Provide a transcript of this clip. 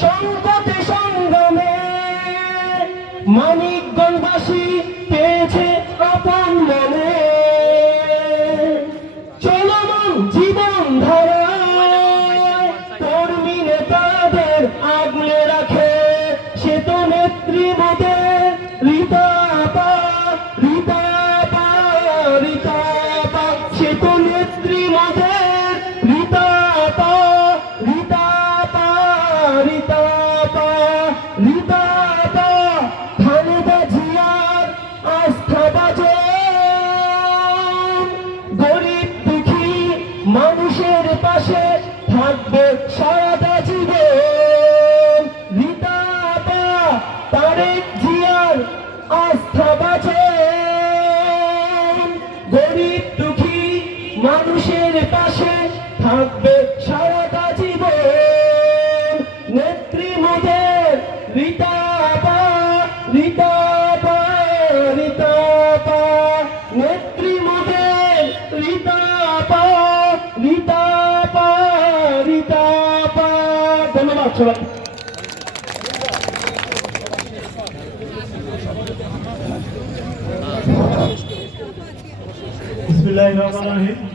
সংকটে সংগ্রামে মানিকগঞ্জবাসী পেয়েছে আপন মনে চলমান জীবন ধারায় কর্মী নেতাদের আগলে রাখে সে তো নেত্রী মোদের রীতা আপা সে তো নেত্রী মোদের রীতা আপা খালেদা জিয়ার আস্থাভাজন গরিব দুঃখী মানুষের পাশে থাকবে সারাটা জীবন রীতা আপা তারেক জিয়ার আস্থাভাজন গরিব দুঃখী মানুষের পাশে থাকবে সারাটা জীবন নেত্রী মোদের রীতা আপা নেত্রী মোদের রীতা আপা ধন্যবাদ সবাই। বিসমিল্লাহির রহমানির রহিম।